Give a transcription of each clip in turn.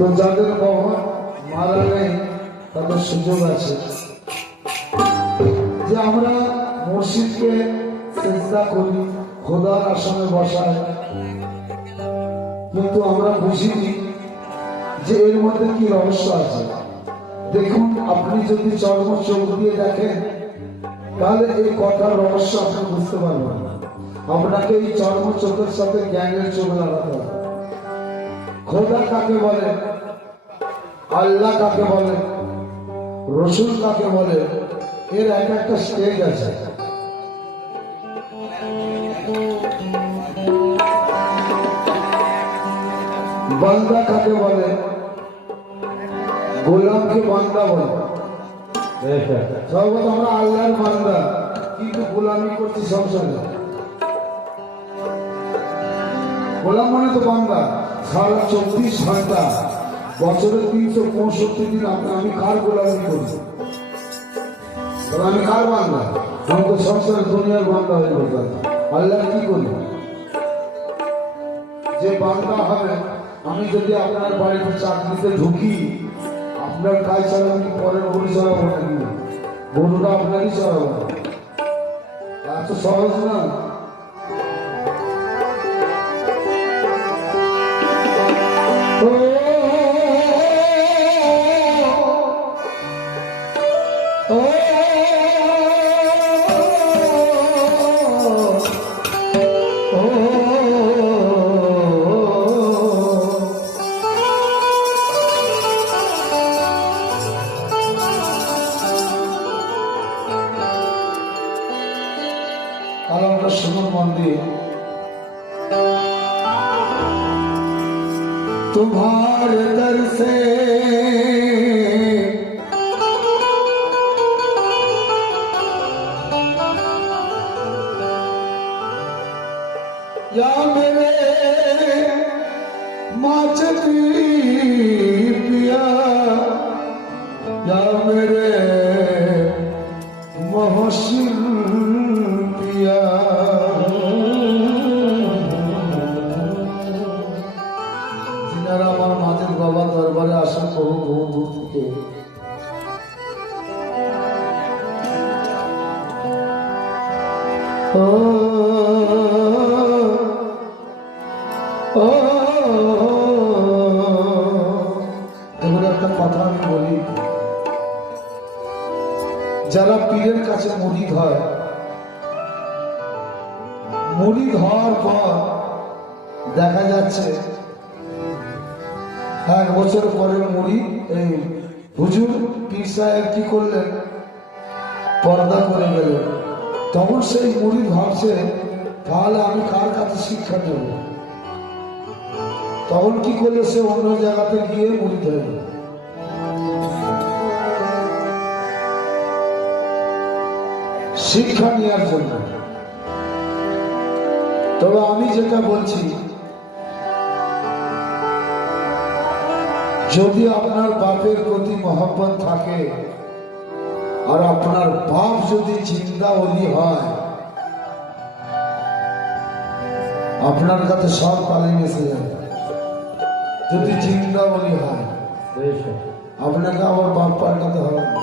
তো যাদের বাবা মারা নেই তাদের সুযোগ আছে যে আমরা মসজিদকে চেষ্টা করি, খোদার আসনে বসায়, কিন্তু আমরা বুঝিনি যে এর মধ্যে কি রহস্য আছে। দেখুন, আপনি যদি চর্ম চোখ দিয়ে দেখেন তাহলে এই কথার রহস্য আপনি বুঝতে পারবেন না। আপনাকে এই চর্ম চোখের সাথে জ্ঞানের চোখ লাগাতে হবে। খোদা কাকে বলে, আল্লাহ কাকে বলে, রসুল কাকে বলে, এর একটা স্টেজ আছে। বান্দা কাকে বলে, গোলামকে বান্দা বলে। সর্বত আমরা আল্লাহর বান্দা, কিন্তু গোলামি করছি সংসারে। গোলাম মানে তো বান্দা। সারা 24 ঘন্টা বছরের 365 দিন আমি কার গোলামি করি? আমি কার বান্দা? আমি তো সংসারের দুনিয়ার বান্দা হয়ে বলতে। আল্লাহ কি করি? যে বান্দা হবে, আমি যদি আপনার বাড়িতে চাকরিতে ঢুকি, আপনার কাজ চালাবো কি পরের গরু চালাবো নাকি? গরুটা আপনারই চালাবো। এত সহজ না। কালামটা শুনুন মন দিয়ে। तुम्हार दर से या मेरे माचती पिया, या मेरे मोहसिन पिया। আমার মাঝের বাবা দরবারে আসেন বহু বহু দূর থেকে। দেখুন, একটা কথা আমি বলি, যারা পীরের কাছে মুরিদ হয়, মুরিদ হওয়ার পর দেখা যাচ্ছে 1 বছর পরে মুরিদ এই হুজুর পীর সাহেব কি করলেন, পর্দা করে গেলেন। তখন সেই মুরিদ ভাবছে তাহলে আমি কার কাছে শিক্ষা দেব? তখন কি করলে সে অন্য জায়গাতে গিয়ে মুরিদ হয়ে গেল। শিক্ষা নেওয়ার জন্য। তবে আমি যেটা বলছি, যদি আপনার বাপের প্রতি মহব্বত থাকে আর আপনার বাপ যদি জিন্দা ওলি হয়, আপনার কাছে সব তালিম এসে যাবে। যদি জিন্দা ওলি হয়, আপনাকে আবার বাপ পাল্টাতে হবে না।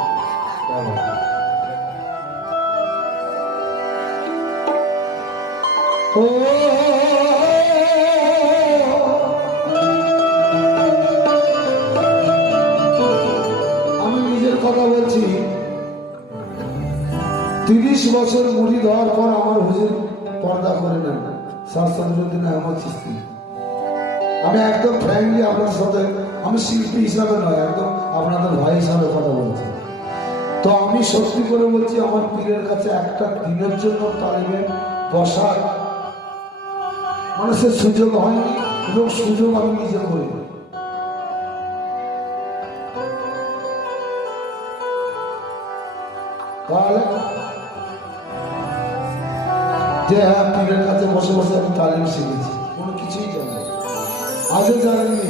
কথা বলছি, 30 বছর মুরিদ হওয়ার পর আমার হুজুর পর্দা করে নেন, শাস্ত্রুদ্দিন আহমদ চিশতি। আমি একদম ফ্র্যাঙ্কলি আপনার সাথে, আমি শিল্পী হিসাবে নয়, একদম আপনাদের ভাই হিসাবে কথা বলছি। তো আমি সত্যি করে বলছি, আমার পীরের কাছে একটা দিনের জন্য তালিমে বসার মানুষের সুযোগ হয়নি, এবং সুযোগ আমি নিজে করি। তাহলে যে হ্যাঁ, পীরের কাছে বসে বসে আমি তালিম শিখেছি, কোনো কিছুই জানি আজও জানিনি,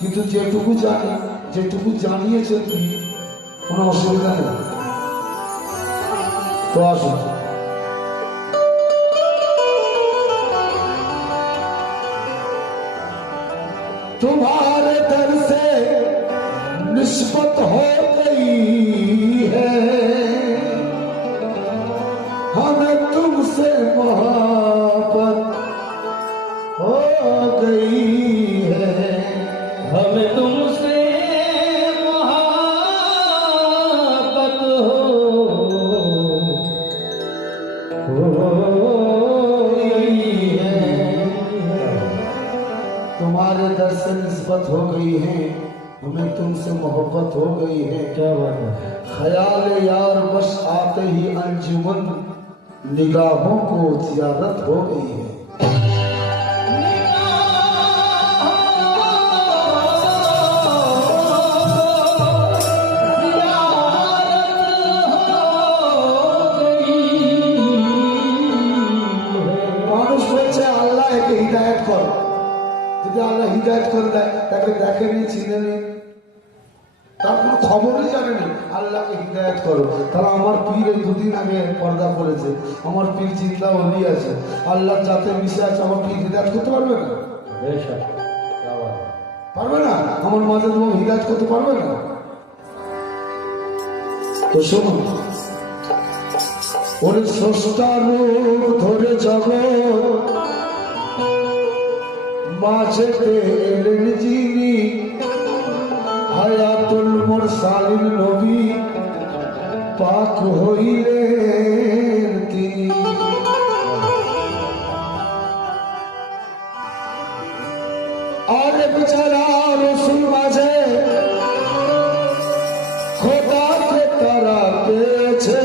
কিন্তু যেটুকু জানি, যেটুকু জানিয়েছেন তিনি, কোনো অসুবিধা নেই। তো আসুন, तुम्हारे दर से निस्बत हो गई है, हमें तुमसे मोहब्बत हो गई है, हमें तुमसे मोहब्बत हो गई है। तुम्हारे दर से निस्बत हो गई है, हमें तुमसे मोहब्बत हो गई है। क्या बात है। ख्याल यार बस आते ही अंजुमन निगाहों को जियारत हो गई है। মানুষ বলছে আল্লাহ একে হিদায়ত করো, যদি আল্লাহ হিদায়ত করে দেয় তাকে দেখেনি চিনেনি, তার কোনো খবরই জানেনি, আল্লাহকে হিদায়ত করো। তারা আমার পীর এই দুদিন আগে পর্দা করেছে, আমার পীর চিন্তা ওলি আছে, আল্লাহ যাতে মিশে আছে, আমার পীর হিদায়ত করতে পারবে না? পারবে না? আমার মাঝে তোমার হিদায়ত করতে পারবে না? তো শোনো, ওর স্রষ্টা রূপ ধরে জগৎ মাঝেতে এলেন যিনি, হায়াতুল মুরসালিন নবী পাক হইলেন তিনি। আর বেচারা রসুল মাঝে খোদাকে তারা পেয়েছে,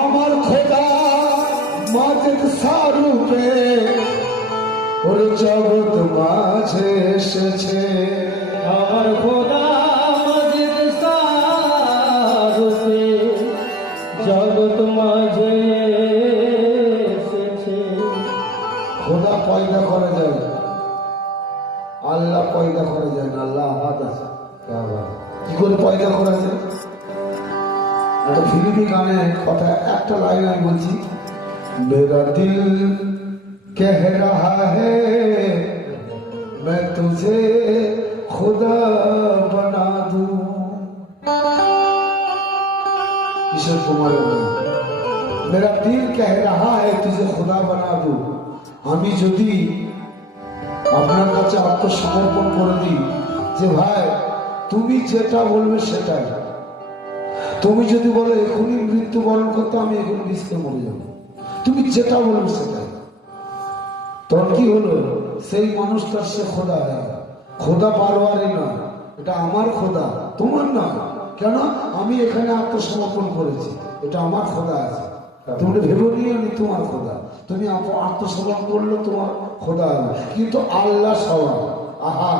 আমার খোদা মাঝের সারূপে ওর জগৎ মাঝে এসেছে, আমার খোদা মাঝে সারূপে জগৎ মাঝে এসেছে। খোদা পয়দা করা যায় না, আল্লাহ পয়দা করা যায় না, আল্লাহ আহাদ আছে। কি করে পয়দা করা যায়? একটা ফিল্মি গানের কথা, একটা লাইন আমি বলছি, মেরা দিল कह रहा है मैं तुझे खुदा बना दूं। किशोर कुमार, मेरा दिल कह रहा है तुझे खुदा बना दूं। আমি যদি আপনার কাছে আত্মসমর্পণ করে দিই যে ভাই তুমি যেটা বলবে সেটাই, তুমি যদি বলো এখনই মৃত্যুবরণ করতে, আমি এখনই বিষকে মরে যাবো, তুমি যেটা বলবে সেটাই। তোর কি হলো? সেই মানুষটার সে খোদা হয়, খোদা পারোয়ারি নয়, এটা আমার খোদা, তোমার না। কেন? আমি এখানে আত্মসমর্পণ করেছি, এটা আমার খোদা আছে, তুমি ভেবে নিয়ে নি তোমার খোদা, তুমি আত্মসমর্পণ করলে তোমার খোদা হবে। কিন্তু আল্লাহ সবার, আহা,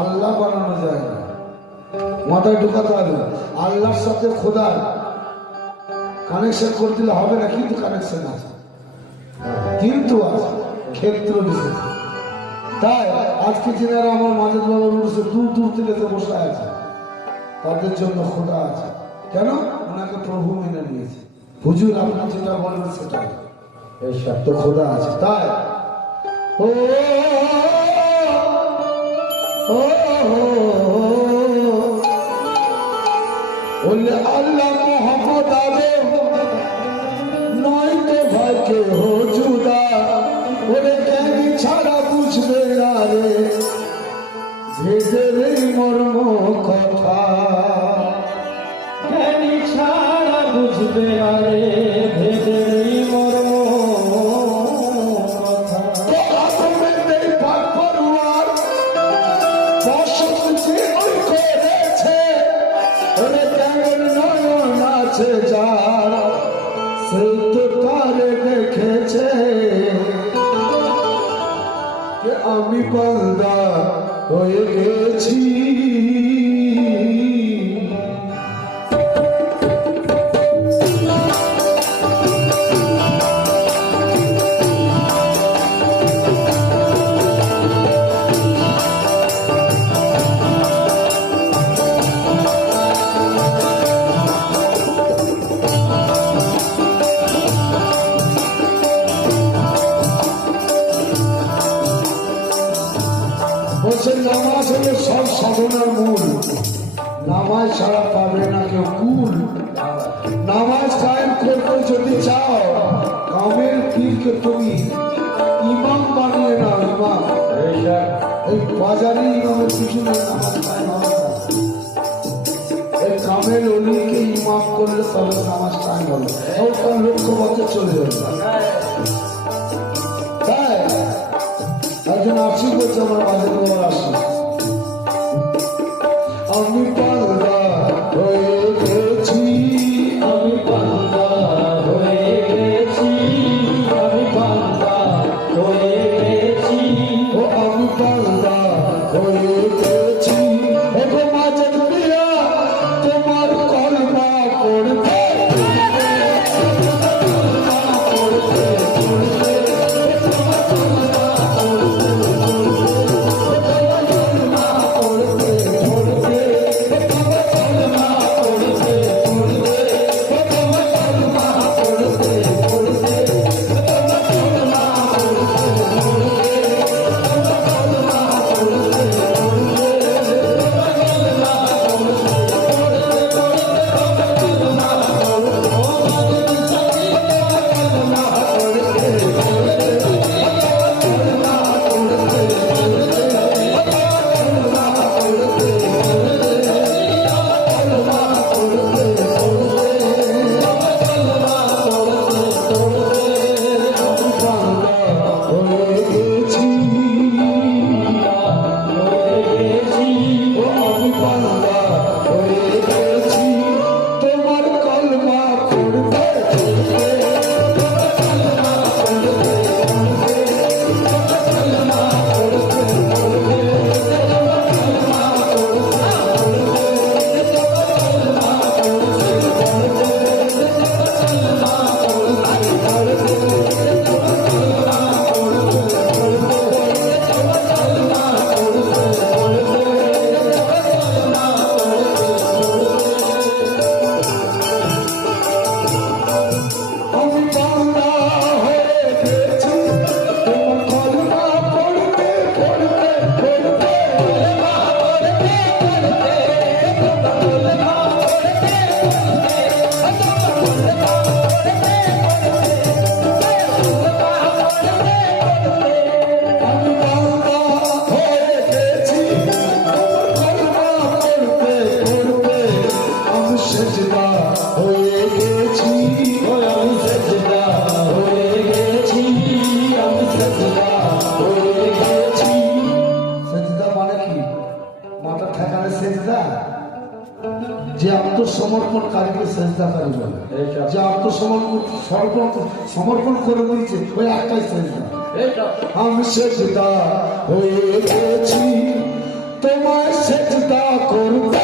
আল্লাহ বানানো যায় না, মাথায় ঢুকাতে হবে। আল্লাহর সাথে খোদার কানেকশন করে দিলে হবে না, কিন্তু কানেকশন আছে, কিন্তু আছে ক্ষেত্র বিশেষ। তাই আজকে যারা আমার মাঝের বাবা বলছে দূর দূর থেকে বসে আছে, তাদের জন্য খোদা আছে। কেন? ওনাকে প্রভু মেনে নিয়েছে, হুজুর আপনি যেটা বলবেন সেটাই, তো খোদা আছে। তাই ও বললে আল্লাহ মোহাম্মদ আলম নয় তো ভাই কে হো জুদা, ওরে জ্ঞানী ছাড়া বুঝবে না রে ভেদের মর্ম কথা, জ্ঞানী ছাড়া বুঝবে না রে ভেদের মর্ম কথা। তো আদমের নেই পাক পরোয়ার, বসত যে ওই করেছে, ওরে জ্ঞানের নয়ন আছে যার, সেই তো তারে দেখেছে যে আমি বান্দা হয়ে গেছি। বলছে নামাজ হলো সব সাধনার মূল, নামাজ ছাড়া পাবে না কেউ কুল। নামাজ কায়েম করতে যদি চাও, কামের পীরকে তুমি ইমাম বানিয়ে নাও। ইমাম এই বাজারে ইমামের পিছনে নামাজ কায়েম হবে না। এই কামের অলিকে ইমাম করলে তবে নামাজ কায়েম হবে, ওটা লক্ষ্য পথে চলে যাবে। তাই একজন আসি বলছে আমার বাজারে তোমার আসি, আমি পাল্লা হয়ে গেছি, আমি বান্দা হয়ে গেছি, আমি বান্দা হয়ে গেছি, ও আমি পাল্লা হয়ে গেছি। এগো মাঝে দিয়া তোমার কলমা পড়বে, যে আত্মসমর্পণকারীকে সেজদাকারী বলে, যে সমর্পণ করে দিয়েছে ওই একটাই সেজদা। আমি সেজদা হয়ে গেছি, তোমায় সেজদা করবে,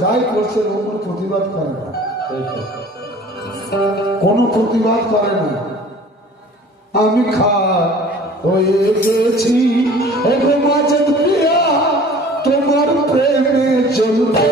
যাই করছে ও কোনো প্রতিবাদ করে না, কোনো প্রতিবাদ করে না। আমি হয়ে গেছি ওগো মাঝে প্রিয়া তোমার প্রেমে চলতে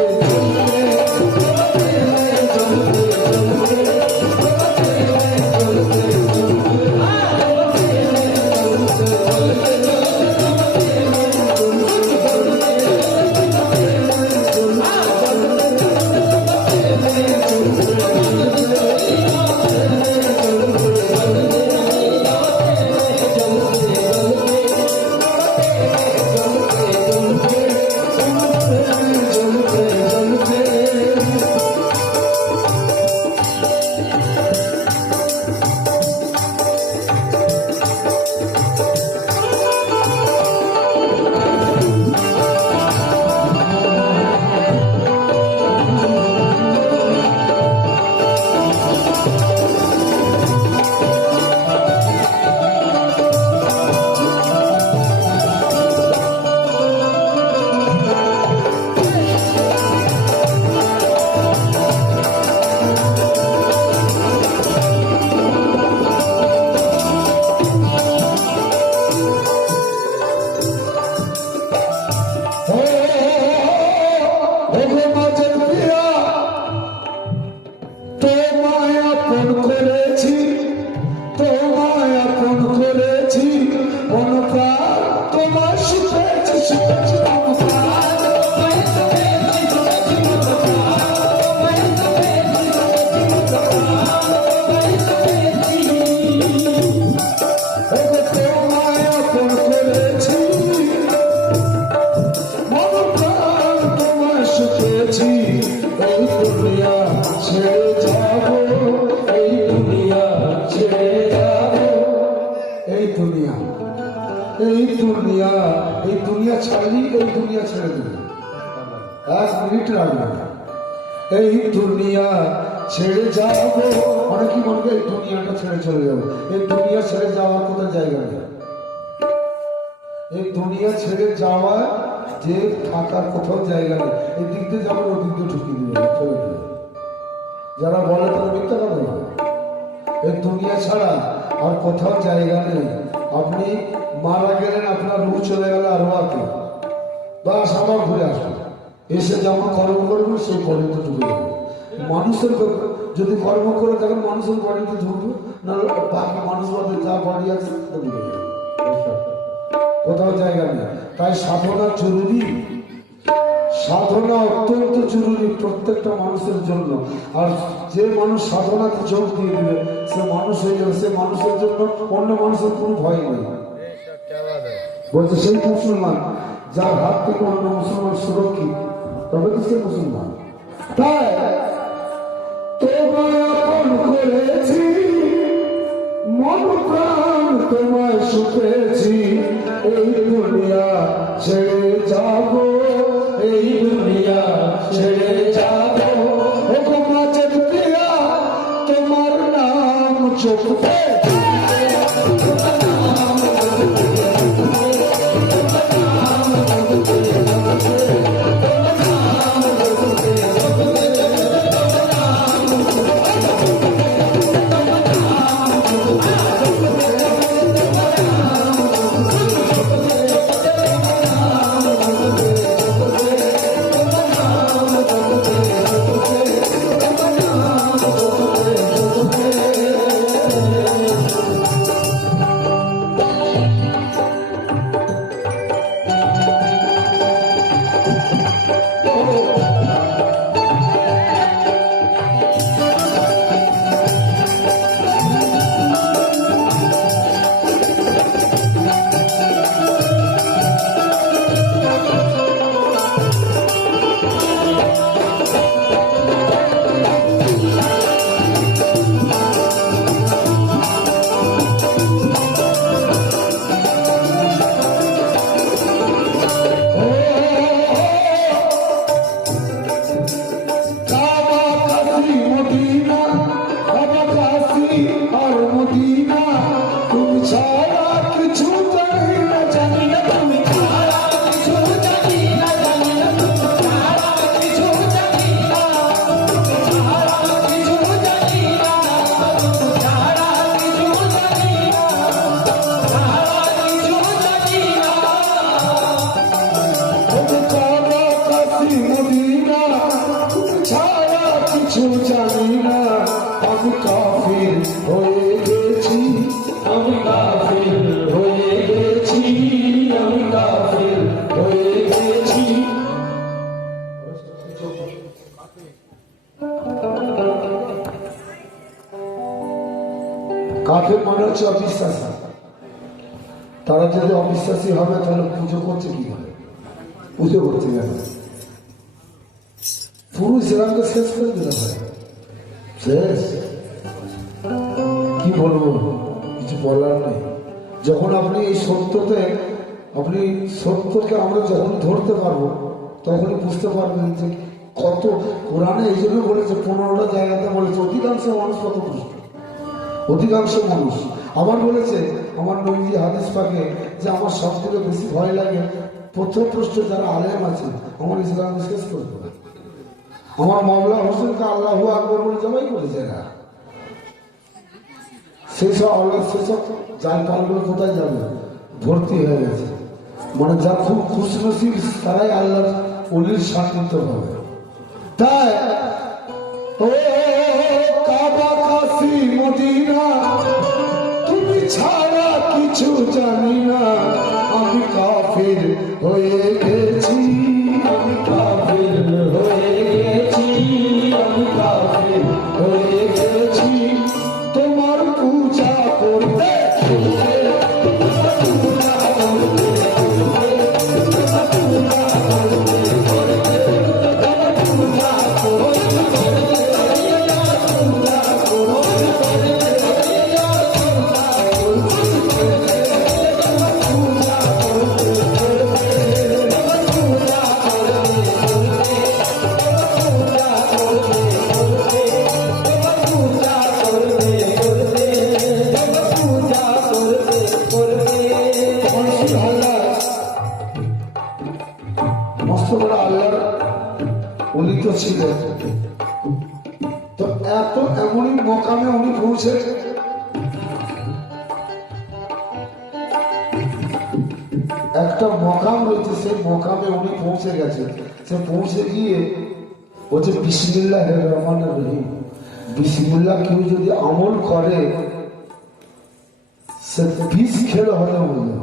এই দুনিয়া ছাড়লি এই দুনিয়া ছেড়ে দেবে, 1 মিনিট লাগবে। এই দুনিয়া ছেড়ে যাবো, অনেকেই বলবে এই দুনিয়াটা ছেড়ে চলে যাবো। এই দুনিয়া ছেড়ে যাওয়ার কোথাও জায়গা নেই। এই দুনিয়া ছেড়ে যাওয়া যে থাকার কোথাও জায়গা নেই। এই দিক দিয়ে যাবো, ওই দিক দিয়ে ঢুকিয়ে দিবে, চলে যাবে। যারা বলে তারা মিথ্যা কথা বলে। এই দুনিয়া ছাড়া আর কোথাও জায়গা নেই। আপনি মারা গেলেন, আপনার রূপ চলে গেল আরওয়াতে, বাস আবার ঘুরে আসবে, এসে যেমন কর্ম করবেন সেই কর্মটা ঢুকে যাবে। মানুষের যদি কর্ম করে তখন মানুষের বাড়িতে ঢুকবে, না বাকি মানুষ বাদে যা বাড়ি আছে ঢুকে যাবে, কোথাও জায়গা নেই। তাই সাধনা জরুরি, সাধনা অত্যন্ত জরুরি প্রত্যেকটা মানুষের জন্য। আর যে মানুষ সাধনাতে যোগ দিয়ে দিবে সে মানুষ হয়ে যাবে, সে মানুষের জন্য অন্য মানুষের কোনো ভয় নেই। বলছে সেই মুসলমান যার হাত থেকে অন্য মুসলমান সুরক্ষিত, তবে তো সে মুসলমান। তাই তোমায় আপন করেছি, মন প্রাণ তোমায় সুখেছি, এই দুনিয়া ছেড়ে যাবো, এই দুনিয়া ছেড়ে যাবো। ওগো মাঝে প্রিয়া তোমার নাম চোখে হচ্ছে অবিশ্বাসী। তারা যদি অবিশ্বাসী হবে তাহলে পুজো করছে কি করে? পুজো করতে গেলে পুরো ইসলামকে শেষ করে দিতে হয়। শেষ কি বলবো, কিছু বলার নেই। যখন আপনি এই সত্যতে সত্যকে আমরা যখন ধরতে পারবো তখনই বুঝতে পারবেন যে কত কোরআনে এই জন্য বলেছে, 15টা জায়গাতে বলেছে অধিকাংশ মানুষ কত পুষ্ট, অধিকাংশ মানুষ। আবার বলেছে আমার নবীজি হাদিস পাকে যে আমার সব থেকে বেশি ভয় লাগে পথভ্রষ্ট যারা আলেম আছে, আমার ইসলাম শেষ করে দেবে। আমার মাওলা হোসেনকে আল্লাহু আকবর বলে জবাই করেছে না, সেসব আল্লাহ সেসব জাল পালগুলো কোথায় যাবে? ভর্তি হয়ে গেছে। মানে যা খুব খুশনসিব তারাই আল্লাহর অলির সান্নিধ্য হবে। তাই ও কাবা কাশি মদিনা তুমি ছাড়া কিছু জানি না, আমি কাফির হয়ে গেছি, আমি কাফির হয়ে গেছি, আমি কাফির হয়ে গেছি তোমার পূজা করতে। উনি তো ছিলেন তো এত এমনই মকামে উনি পৌঁছে, একটা মকাম রয়েছে, সেই মকামে উনি পৌঁছে গেছে। সে পৌঁছে গিয়ে বলছে বিসমিল্লাহির রহমানির রহিম। বিসমিল্লাহ কেউ যদি আমল করে সে বিষ খেলে হলে বলবে।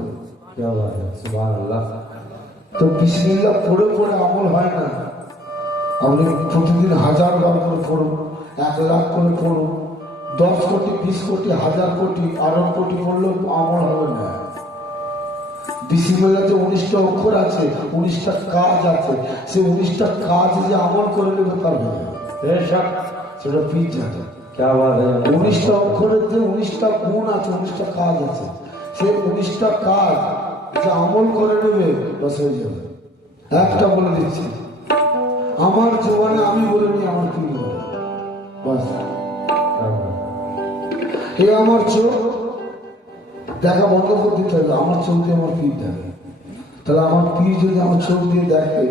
তো বিসমিল্লাহ পড়ে পড়ে আমল হয় না। আপনি প্রতিদিন 1000 বার করে পড়ুন, 1 লাখ করে পড়ুন, 10 কোটি 20 কোটি 1000 কোটি আরব কোটি পড়লেও আমল হবে না। বিসমিল্লাহতে 19টা অক্ষর আছে, 19টা কাজ আছে। সে 19টা কাজ যে আমল করে নেবে তার হবে সেটা পীর জানে। 19টা অক্ষরের যে 19টা গুণ আছে, 19টা কাজ আছে, সে 19টা কাজ যে আমল করে নেবে বাস হয়ে যাবে। একটা বলে দিচ্ছি, আমার জীবনে আমি বলিনি, আমার কি বাস এ আমার চোখ দেখা বন্ধ করে দিতে হবে। আমার চোখ দিয়ে আমার পীর দেখে, তাহলে আমার পীর যদি আমার চোখ দিয়ে দেখে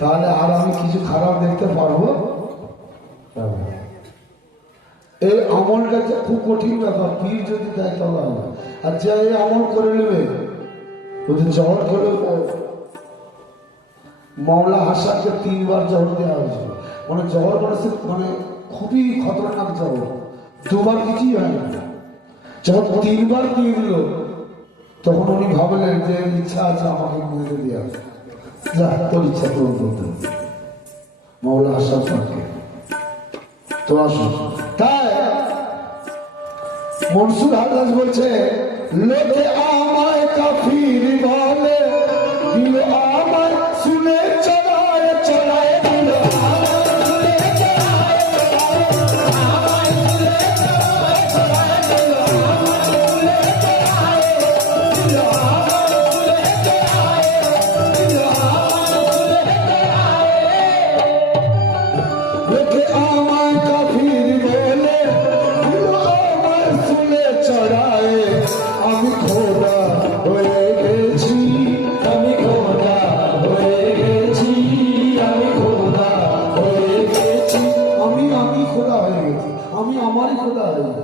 তাহলে আর আমি কিছু খারাপ দেখতে পারবো? এই আমলটা খুব কঠিন ব্যাপার, পীর যদি দেয় তাহলে হবে। আর যে এই আমল করে নেবে ওদের জহর করে, মাওলা হাসানকে 3 বার জহর দেওয়া হয়েছিল। মানে জহর মানে খুবই খতরনাক জহর, 2 বার কিছুই হয় না। যখন 3 বার দিয়ে দিল তখন উনি ভাবলেন যে ইচ্ছা আছে আমাকে মেরে দেওয়া, যা তোর ইচ্ছা পূরণ করতে হবে মাওলা হাসান খানকে। তো আসুন, তাই মনসুর হাদাস বলছে লোকে আমায় কাফির বলে, দিল আমায় শুনে চলায় চলায়, দিল আমায় শুনে চলায় আমায় শুনে চলায় চলায়, দিল আমায় শুনে চলায়, দিল আমায় শুনে চলায়, দিল আমায় শুনে চলায়। লোকে আমায় কাফির বলে, দিল আমায় শুনে চড়ায়, আমি খোদা হয়ে গেছি, আমি খোদা হয়ে গেছি, আমি খোদা হয়ে গেছি, আমি খোদা হয়ে গেছি, আমি আমারই খোদা হয়ে গেছি,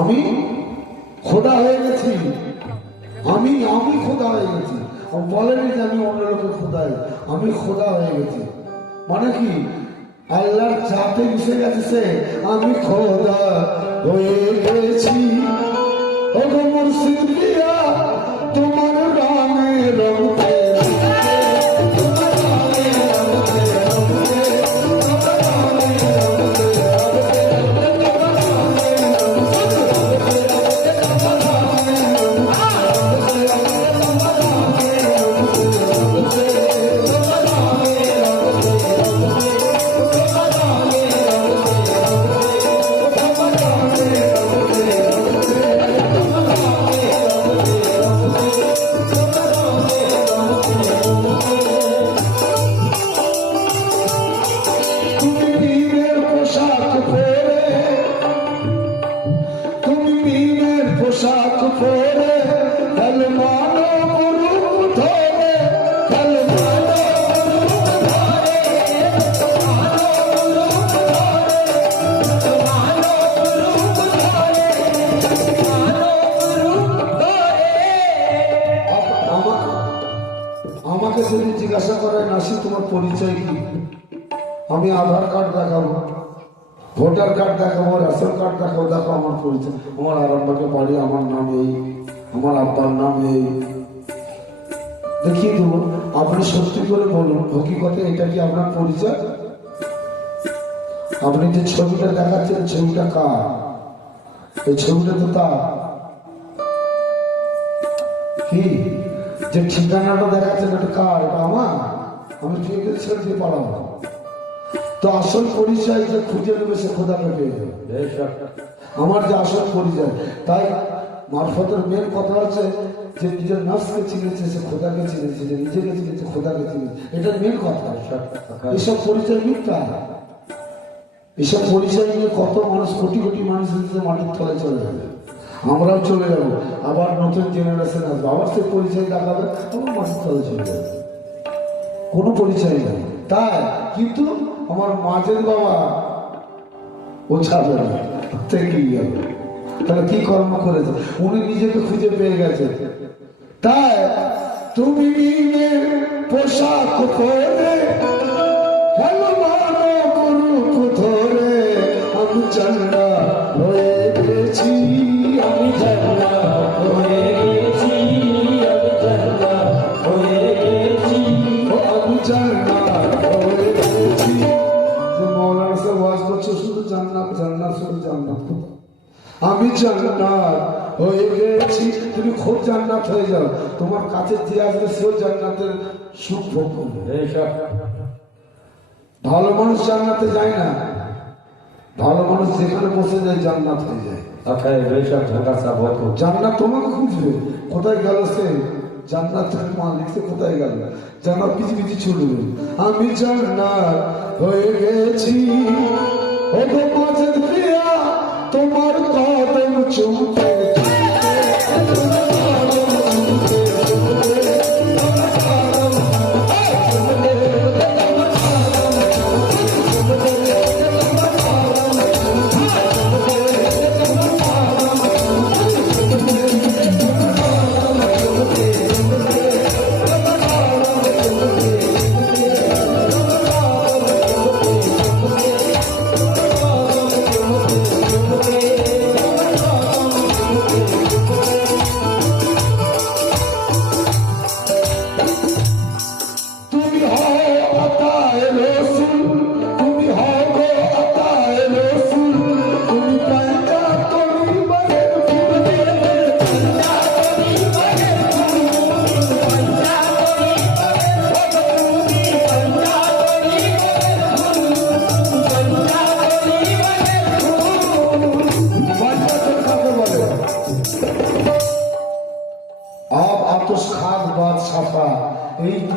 আমি খোদা হয়ে গেছি, আমি খোদা হয়ে গেছি। বলেনি যে আমি অন্য লোকের খোদা, আমি খোদা হয়ে গেছি। মানে কি আল্লাহর জাতে মিশে গেছে সে, আমি খোদা হয়ে গেছি। ওগো মুর্শিদ দিয়া তোমার রানে রঙতে, তোমার রানে রঙতে রঙতে, তোমার রানে রঙতে রঙতে, তোমার রানে রঙতে রঙতে, করে খেল মানব রূপ ধরে খেল আমাকে যদি জিজ্ঞাসা করে নাসি তোমার পরিচয় কি, আমি আধার কার্ড দেখাবো, ভোটার কার্ড দেখাবো, রেশন কার্ড দেখাবো, দেখো আমার পরিচয়, আমার আরামবাগে বাড়ি, আমার নাম এই, আমার আব্বার নাম এই, দেখিয়ে দেবো। আপনি সত্যি করে বলুন হকিকতে এটা কি আপনার পরিচয়? আপনি যে ছবিটা দেখাচ্ছেন ছবিটা কার? এই ছবিটা তো তার। কি যে ঠিকানাটা দেখাচ্ছেন এটা কার? এটা আমার। আমি ফিরে ছেড়ে দিয়ে পালাবো। তো আসল পরিচয় যে খুঁজে নেবে সে খোদাকে পেয়ে যাবে। আমার যে আসল পরিচয়, তাই মারফতের মেন কথা হচ্ছে যে নিজের নফসকে চিনেছে সে খোদাকে চিনেছে, যে নিজেকে চিনেছে খোদাকে চিনেছে, এটা মেন কথা। এসব পরিচয় মিথ্যা। এসব পরিচয় নিয়ে কত মানুষ, কোটি কোটি মানুষ মাটির তলায় চলে যাবে, আমরাও চলে যাবো। আবার নতুন জেনারেশন আসবে, আবার সে পরিচয় দেখাবে, আবার মাটির তলায় চলে যাবে, কোনো পরিচয় নেই। তাই কিন্তু আমার মাঝের বাবা ও ছাড়বে না, থেকেই গেল। তাহলে কি কর্ম করেছে? উনি নিজেকে খুঁজে পেয়ে গেছে। তাই তুমি পোশাক পরে হেল মানব রূপ ধরে আমি জান্না হয়ে গেছি, আমি জান্নাত হয়ে গেছি, আমি জান্নাত হয়ে গেছি। আমি জান্নাত হয়ে গেছি। যে মৌলানা সাহেব ওয়াজ করছে শুধু জান্নাত জান্নাত, শুধু জান্নাত। আমি জান্নাত হয়ে গেছি, তুমি খুব জান্নাত হয়ে যাও, তোমার কাছে যে আসবে সেও জান্নাতের সুখ ভোগ করবে। ভালো মানুষ জান্নাতে যায় না, ভালো মানুষ যেখানে বসে যায় জান্নাত হয়ে যায়। জান্নাত তোমাকে খুঁজবে, কোথায় গেল সে? জান্নাতের মালিক সে কোথায় গেল? জান্নাত কিছু কিছু ছুটবে। আমি জান্নাত হয়ে গেছি, ওগো মাঝের প্রিয়া তোমার কদম চুমতে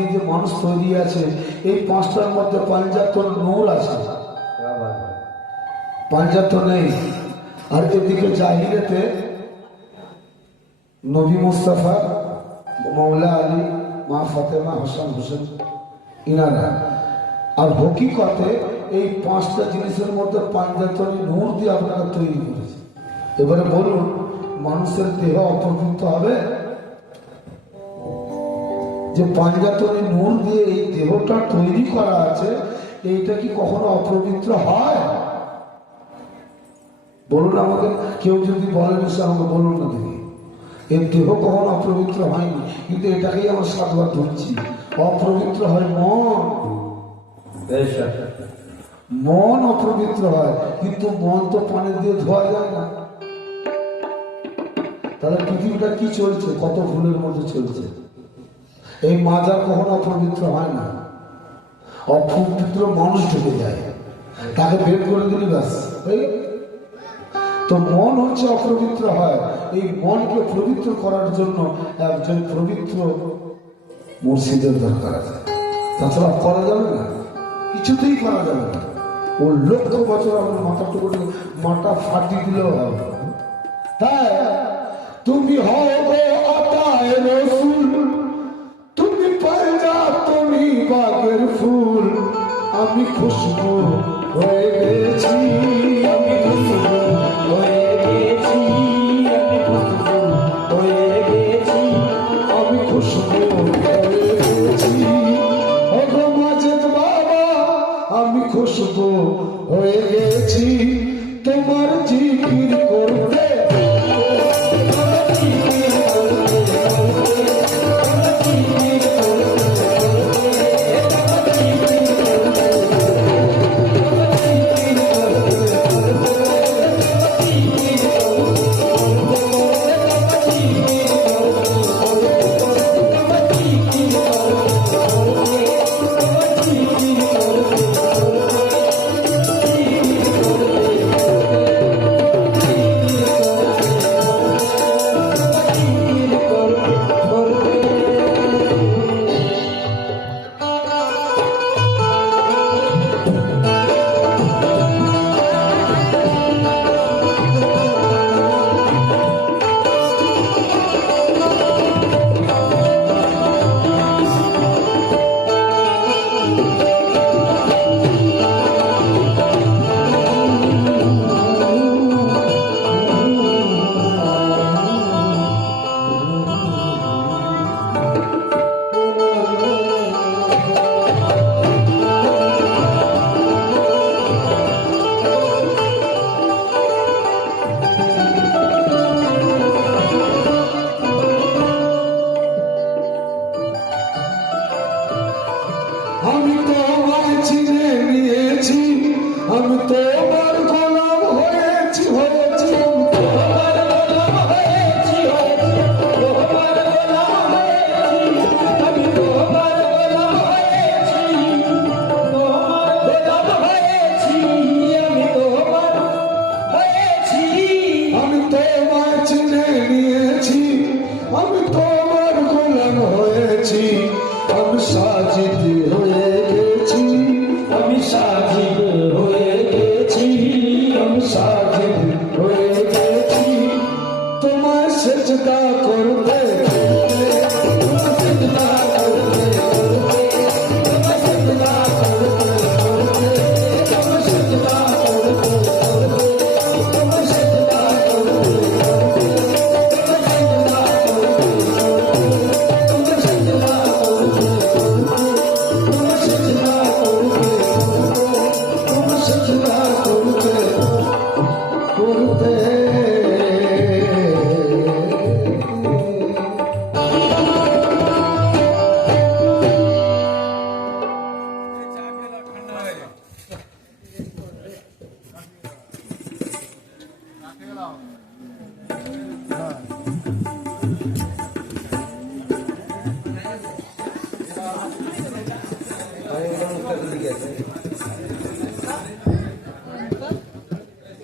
এই যে মানুষ তৈরি আছে, এই পাঁচটার মধ্যে পাঞ্জাতন নূর আছে, পাঞ্জাতন নেই। আর এদিকে জাহিরেতে নবী মুস্তাফা, মৌলা আলী, মা ফাতেমা, হাসান হোসেন, ইনারা। আর হকিকতে এই পাঁচটা জিনিসের মধ্যে পাঞ্জাতনি নূর দিয়ে আপনারা তৈরি করেছে। এবারে বলুন মানুষের দেহ অপবিত্র হবে? যে পাঞ্জাতনি নূর দিয়ে এই দেহটা তৈরি করা আছে, এইটা কি কখনো অপবিত্র হয়? বলুন আমাকে, কেউ যদি বলেন সে আমাকে বলুন না দেখি। এর দেহ কখনো অপবিত্র হয়নি, কিন্তু এটাকেই আমার সাধুবাদ ধরছি। অপবিত্র হয় মন, মন অপবিত্র হয়, কিন্তু মন তো পানি দিয়ে ধোয়া যায় না। তাহলে পৃথিবীটা কি চলছে? কত ভুলের মধ্যে চলছে। এই মাজার কখনো অপবিত্র হয় না, অপবিত্র মানুষ ঢুকে যায়, তাকে বের করে দিলি ব্যাস। তো মন হচ্ছে অপবিত্র হয়। এই মনকে পবিত্র করার জন্য একজন পবিত্র মুর্শিদের দরকার আছে, তাছাড়া করা যাবে না, কিছুতেই করা যাবে না। ও লক্ষ বছর আপনার মাথা টুকু মাথা ফাটিয়ে দিলেও হবে। তাই তুমি হও গো আতায় রসুল, তুমি পায়রা, তুমি বাগের ফুল, আমি খুশবু হয়ে গেছি, আমি খুশবু হয়ে গেছি, আমি খুশবু হয়ে গেছি, আমি খুশবু হয়ে গেছি। ওগো মাজেদ বাবা, আমি খুশবু হয়ে গেছি, তোমার জিকির করতে আমি তোমায় চিনে নিয়েছি, আমি তোমার গোলাম হয়েছি, হয়েছি আমি তোমার গোলাম হয়েছি, তোমার গোলাম হয়েছি, আমি তোমার গোলাম হয়েছি, তোমার গোলাম হয়েছি, আমি তোমার হয়েছি। আমি তোমায় চিনে নিয়েছি, আমি তোমার গোলাম হয়েছি, আমি সাজিদ হয়ে গেছি, আমি সাজিদ হয়ে গেছি, আমি সাজিদ হয়ে গেছি, তোমায় সেজদা করতে সিজদা করতে করতে, সিজদা করতে করতে, সিজদা করতে করতে, সিজদা করতে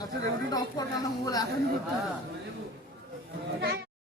আচ্ছা রেকর্ডিংটা অফ কর, কেন মোবাইল এখন করতে